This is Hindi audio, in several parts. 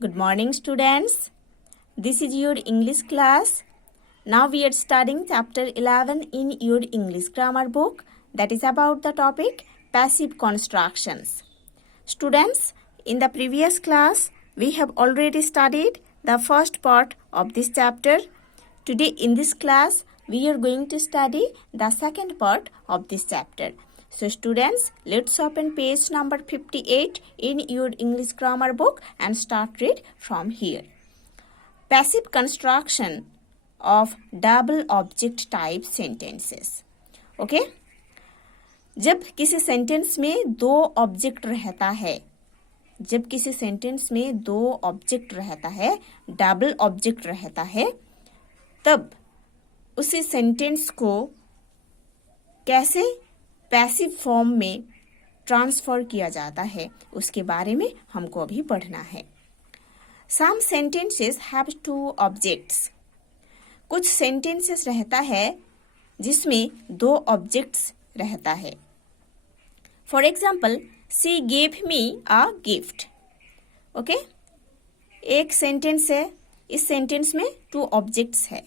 Good morning, students. This is your English class. Now we are studying chapter 11 in your English grammar book, that is about the topic passive constructions. Students, in the previous class, we have already studied the first part of this chapter. Today in this class, we are going to study the second part of this chapter. So students, let's open page number 58 in your English grammar book and start read from here. Passive construction of double object type sentences. Okay? जब किसी सेंटेंस में दो ऑब्जेक्ट रहता है, डबल ऑब्जेक्ट रहता है, तब उसी सेंटेंस को कैसे पैसिव फॉर्म में ट्रांसफर किया जाता है, उसके बारे में हमको अभी पढ़ना है. Some sentences have two objects. कुछ सेंटेंसेस रहता है जिसमें दो ऑब्जेक्ट्स रहता है. For example, she gave me a gift. Okay, एक सेंटेंस है, इस सेंटेंस में टू ऑब्जेक्ट्स है.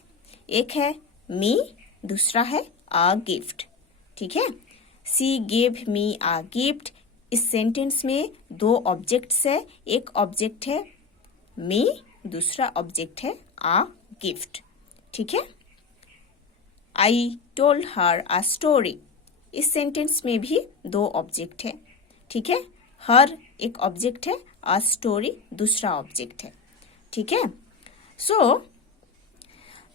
एक है मी, दूसरा है अ गिफ्ट. ठीक है, she gave me a gift. इस सेंटेंस में दो ऑब्जेक्ट्स है. एक ऑब्जेक्ट है मी, दूसरा ऑब्जेक्ट है अ गिफ्ट. ठीक है. आई टोल्ड हर अ स्टोरी. इस सेंटेंस में भी दो ऑब्जेक्ट है. ठीक है, हर एक ऑब्जेक्ट है, अ स्टोरी दूसरा ऑब्जेक्ट है. ठीक है. सो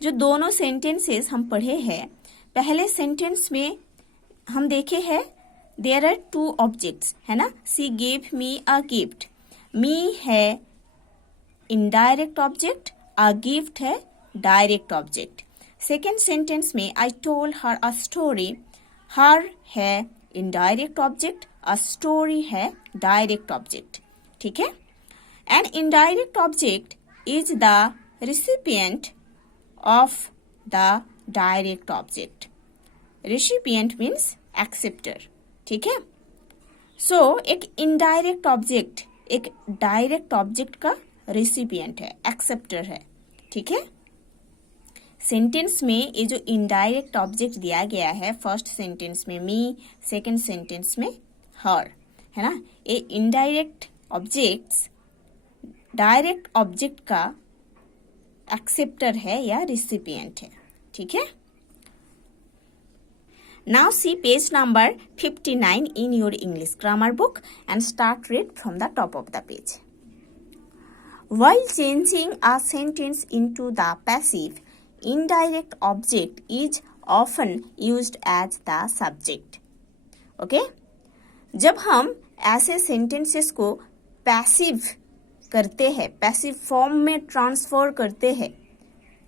जो दोनों सेंटेंसेस हम पढ़े हैं, पहले सेंटेंस में हम देखे हैं देयर आर टू ऑब्जेक्ट्स, है ना. She gave me a gift. Me है इनडायरेक्ट ऑब्जेक्ट, अ गिफ्ट है डायरेक्ट ऑब्जेक्ट. सेकेंड सेंटेंस में I told her a story. Her है इनडायरेक्ट ऑब्जेक्ट, अ स्टोरी है डायरेक्ट ऑब्जेक्ट. ठीक है. An indirect object is the recipient of the direct object. Recipient means acceptor. ठीक है. सो एक इनडायरेक्ट ऑब्जेक्ट एक डायरेक्ट ऑब्जेक्ट का रिसिपिएंट है, एक्सेप्टर है. ठीक है. सेंटेंस में ये जो इनडायरेक्ट ऑब्जेक्ट दिया गया है, फर्स्ट सेंटेंस में मी, सेकंड सेंटेंस में हर, है ना. ये इनडायरेक्ट ऑब्जेक्ट्स डायरेक्ट ऑब्जेक्ट का एक्सेप्टर है या रिसिपिएंट है. ठीक है. Now see page number 59 in your English grammar book and start read from the top of the page. While changing a sentence into the passive, indirect object is often used as the subject. Okay? जब हम ऐसे sentences को पैसिव करते हैं, पैसिव फॉर्म में ट्रांसफर करते हैं,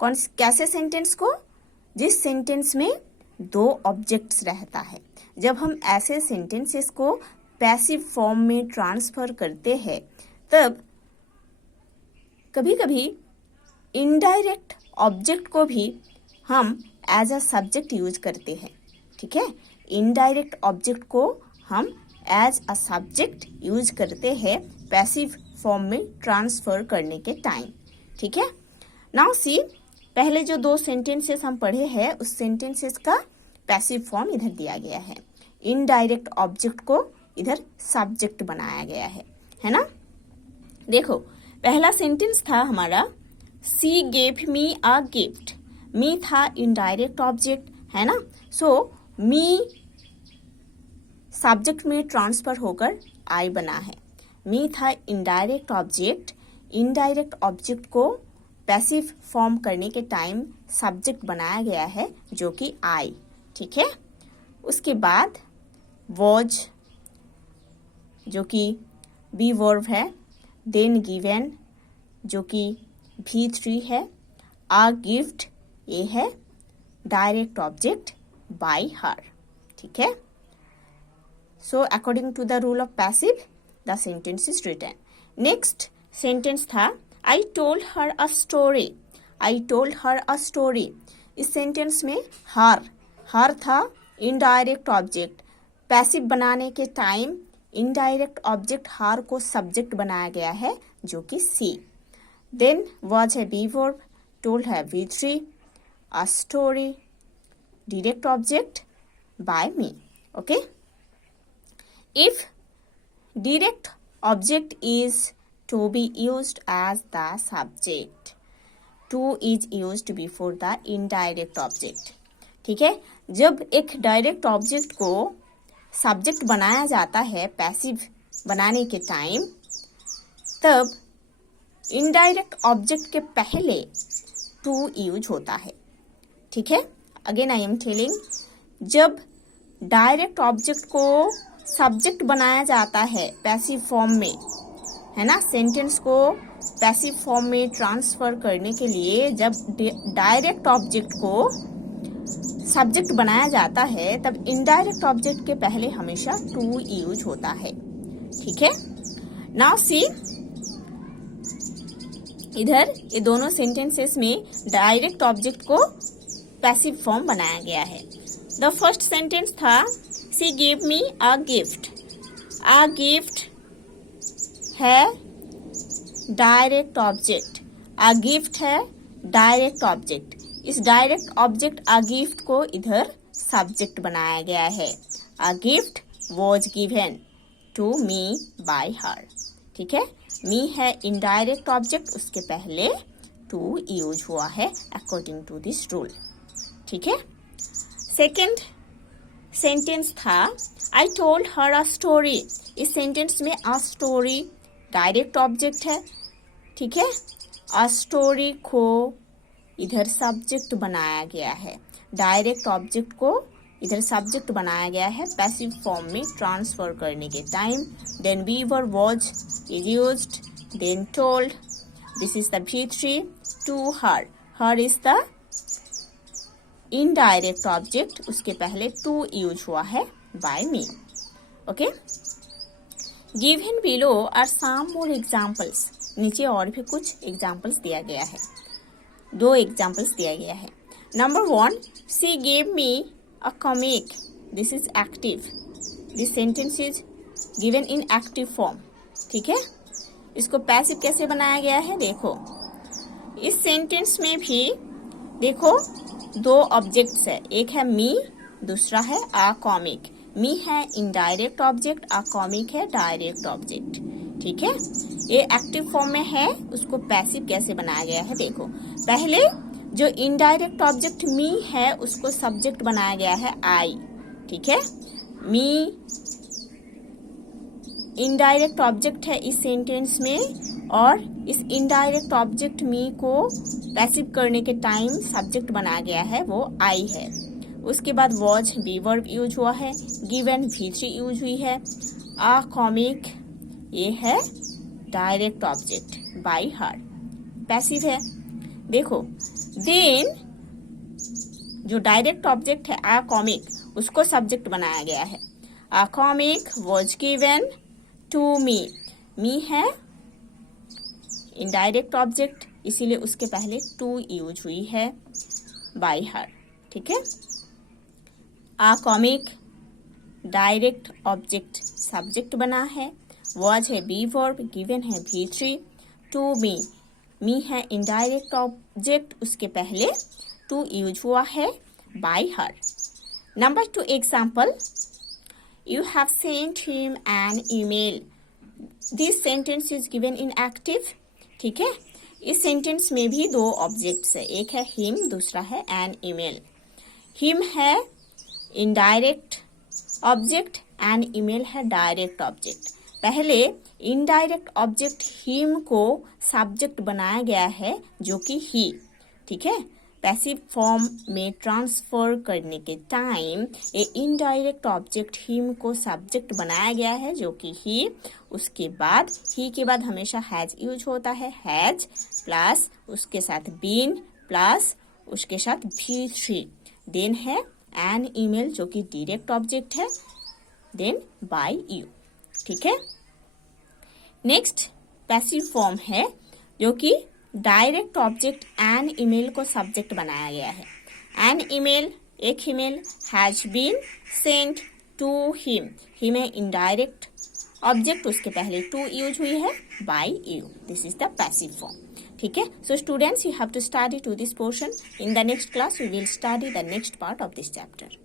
कैसे सेंटेंस को, जिस सेंटेंस में दो ऑब्जेक्ट्स रहता है. जब हम ऐसे सेंटेंसेस को पैसिव फॉर्म में ट्रांसफर करते हैं, तब कभी कभी इनडायरेक्ट ऑब्जेक्ट को भी हम एज अ सब्जेक्ट यूज करते हैं. ठीक है. इनडायरेक्ट ऑब्जेक्ट को हम एज अ सब्जेक्ट यूज करते हैं पैसिव फॉर्म में ट्रांसफर करने के टाइम. ठीक है. नाउ सी, पहले जो दो सेंटेंसेस हम पढ़े हैं, उस सेंटेंसेस का पैसिव फॉर्म इधर दिया गया है. इनडायरेक्ट ऑब्जेक्ट को इधर सब्जेक्ट बनाया गया है ना. देखो, पहला सेंटेंस था हमारा she gave me a gift. Me था इनडायरेक्ट ऑब्जेक्ट, है ना. सो मी सब्जेक्ट में ट्रांसफर होकर आई बना है. मी था इनडायरेक्ट ऑब्जेक्ट, इनडायरेक्ट ऑब्जेक्ट को पैसिव फॉर्म करने के टाइम सब्जेक्ट बनाया गया है जो कि आई. ठीक है. उसके बाद वॉज जो कि बी वर्ब है, देन गिवन जो कि V3 है, आ गिफ्ट ये है डायरेक्ट ऑब्जेक्ट बाय हर. ठीक है. So according to the rule of passive the sentence is written. Next sentence था I told her a story. I told her a story. इस सेंटेंस में हर था इनडायरेक्ट ऑब्जेक्ट. पैसिव बनाने के टाइम इनडायरेक्ट ऑब्जेक्ट हर को सब्जेक्ट बनाया गया है जो कि सी. Then was है be verb, told है V3, a story, direct object by me. Okay? If direct object is to be used as the subject, to is used before the indirect object. ठीक है, जब एक डायरेक्ट ऑब्जेक्ट को सब्जेक्ट बनाया जाता है पैसिव बनाने के टाइम, तब इनडायरेक्ट ऑब्जेक्ट के पहले टू यूज होता है. ठीक है, अगेन आई एम टेलिंग, जब डायरेक्ट ऑब्जेक्ट को सब्जेक्ट बनाया जाता है पैसिव फॉर्म में, है ना, सेंटेंस को पैसिव फॉर्म में ट्रांसफर करने के लिए जब डायरेक्ट ऑब्जेक्ट को सब्जेक्ट बनाया जाता है, तब इनडायरेक्ट ऑब्जेक्ट के पहले हमेशा टू यूज होता है. ठीक है, नाउ सी, इधर ये दोनों सेंटेंसेस में डायरेक्ट ऑब्जेक्ट को पैसिव फॉर्म बनाया गया है. द फर्स्ट सेंटेंस था she give me a gift. A gift है डायरेक्ट ऑब्जेक्ट, अ गिफ्ट है डायरेक्ट ऑब्जेक्ट. इस डायरेक्ट ऑब्जेक्ट अ गिफ्ट को इधर सब्जेक्ट बनाया गया है. A gift was given to me by her. ठीक है, मी है इनडायरेक्ट ऑब्जेक्ट, उसके पहले टू यूज हुआ है अकॉर्डिंग टू दिस रूल. ठीक है, सेकेंड सेंटेंस था आई टोल्ड हर अ स्टोरी. इस सेंटेंस में अ स्टोरी डायरेक्ट ऑब्जेक्ट है. ठीक है, अ स्टोरी को इधर सब्जेक्ट बनाया गया है. डायरेक्ट ऑब्जेक्ट को इधर सब्जेक्ट बनाया गया है पैसिव फॉर्म में ट्रांसफर करने के time. Then be verb was is used, then told, this is the V3 to her. Her is the indirect object, उसके पहले टू यूज हुआ है by me. Okay, given below are some more examples. नीचे और भी कुछ एग्जाम्पल्स दिया गया है, 2 एग्जाम्पल्स दिया गया है. Number 1, she gave me a comic. This is active. This sentence is given in active form. ठीक है, इसको पैसिव कैसे बनाया गया है देखो. इस सेंटेंस में भी देखो 2 ऑब्जेक्ट्स है, एक है मी, दूसरा है अ कॉमिक. मी है इनडायरेक्ट ऑब्जेक्ट, अ कॉमिक है डायरेक्ट ऑब्जेक्ट. ठीक है, ये एक्टिव फॉर्म में है, उसको पैसिव कैसे बनाया गया है देखो. पहले जो इनडायरेक्ट ऑब्जेक्ट मी है उसको सब्जेक्ट बनाया गया है आई. ठीक है, मी इनडायरेक्ट ऑब्जेक्ट है इस सेंटेंस में, और इस इनडायरेक्ट ऑब्जेक्ट मी को पैसिव करने के टाइम सब्जेक्ट बनाया गया है, वो आई है. उसके बाद वॉज बी वर्ब यूज हुआ है, गिवन V3 यूज हुई है, अ कॉमिक ये है direct object by her, passive है. देखो, देन जो डायरेक्ट ऑब्जेक्ट है अ कॉमिक, उसको सब्जेक्ट बनाया गया है. A comic was given to me. Me है इनडायरेक्ट ऑब्जेक्ट, इसीलिए उसके पहले टू यूज हुई है बाय हर. ठीक है, a comic direct object subject बना है. वॉज है बी वर्ब, गिवन है V3 टू मी. मी है इनडायरेक्ट ऑब्जेक्ट, उसके पहले टू यूज हुआ है bye her. Number 2 example, you have sent him an email. This sentence is given in active. ठीक है, इस सेंटेंस में भी 2 ऑब्जेक्ट्स है, एक है हिम, दूसरा है एन ईमेल. हिम है इनडायरेक्ट ऑब्जेक्ट, एन ईमेल है डायरेक्ट ऑब्जेक्ट. पहले इनडायरेक्ट ऑब्जेक्ट हिम को सब्जेक्ट बनाया गया है जो कि ही. ठीक है, पैसिव फॉर्म में ट्रांसफर करने के टाइम ये इनडायरेक्ट ऑब्जेक्ट हिम को सब्जेक्ट बनाया गया है जो कि ही. उसके बाद ही के बाद हमेशा हैज यूज होता है, हैज प्लस उसके साथ बीन प्लस उसके साथ V3. देन है एन ईमेल जो कि डायरेक्ट ऑब्जेक्ट है, देन बाय यू. ठीक है, नेक्स्ट पैसिव फॉर्म है जो कि डायरेक्ट ऑब्जेक्ट एन ईमेल को सब्जेक्ट बनाया गया है. एन ईमेल एक email has been sent to him. Him है इनडायरेक्ट ऑब्जेक्ट उसके पहले टू यूज हुई है, by you, this is the passive form. ठीक है, so students you have to study to this portion. In the next class we will study the next part of this chapter.